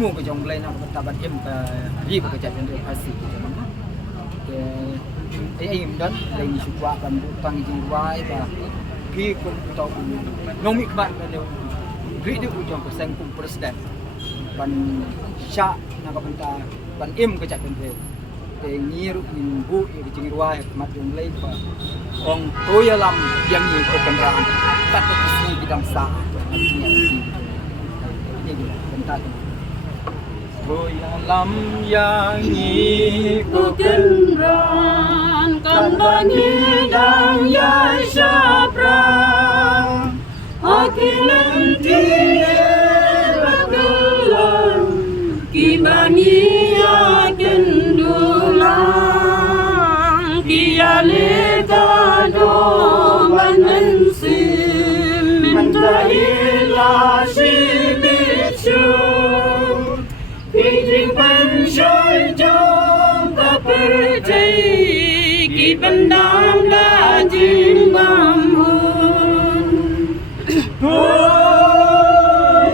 semua ke jong lain apa tabat em ke ri ke jat den pasi ke em dan lain suka kan tang jing wai ba pi kun tau nong mi kbat kan ri de ujong ke sang kum presiden ban sya na ka benta ban em ke jat den te ngiru minggu ya di jing wai mat jong lain ba ong toya lam yang ni ko kendaraan tak ke sini bidang sa ini bentar toya lam yang ni ko kendaraan kan bani dang ya syapra akilan tiye bagelang kibani akan dulang kiyale kado manensim mentahila sibichu Kijing penshoy jom kaperjai ki pendam da jing bamhun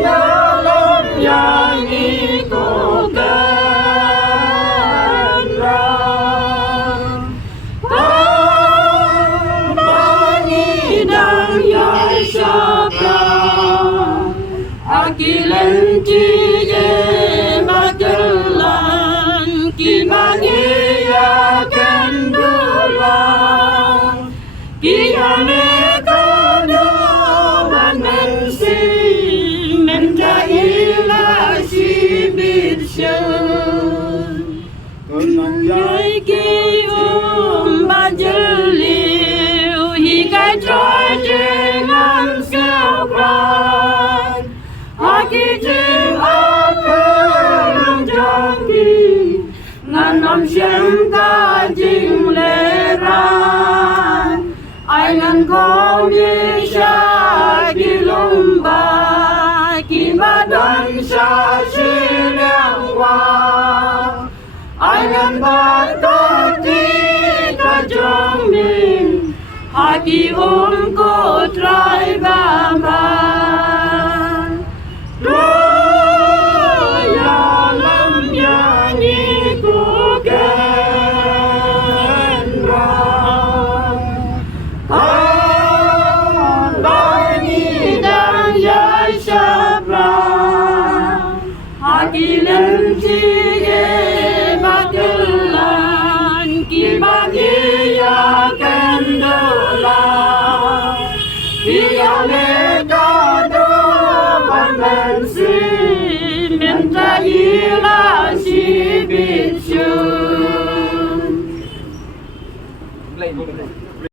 ya lam yang iko kan ram bani dang ya syabra akilan tiye Magelang kimani akan dulang kiyane kado manensi menjailah si birsyan kunang yai ki bajeliu hikai joy dengan siapran aki jing Nam xem ca jing lê ra ai ngân có mi cha ki lung ba ki ma đơn cha chi liang hoa ai ngân ba có ti ca trong mình hai ki cô trai ba ba Akilan tiye Magelang kibagi akan dulang kiyane kado manensi mentahila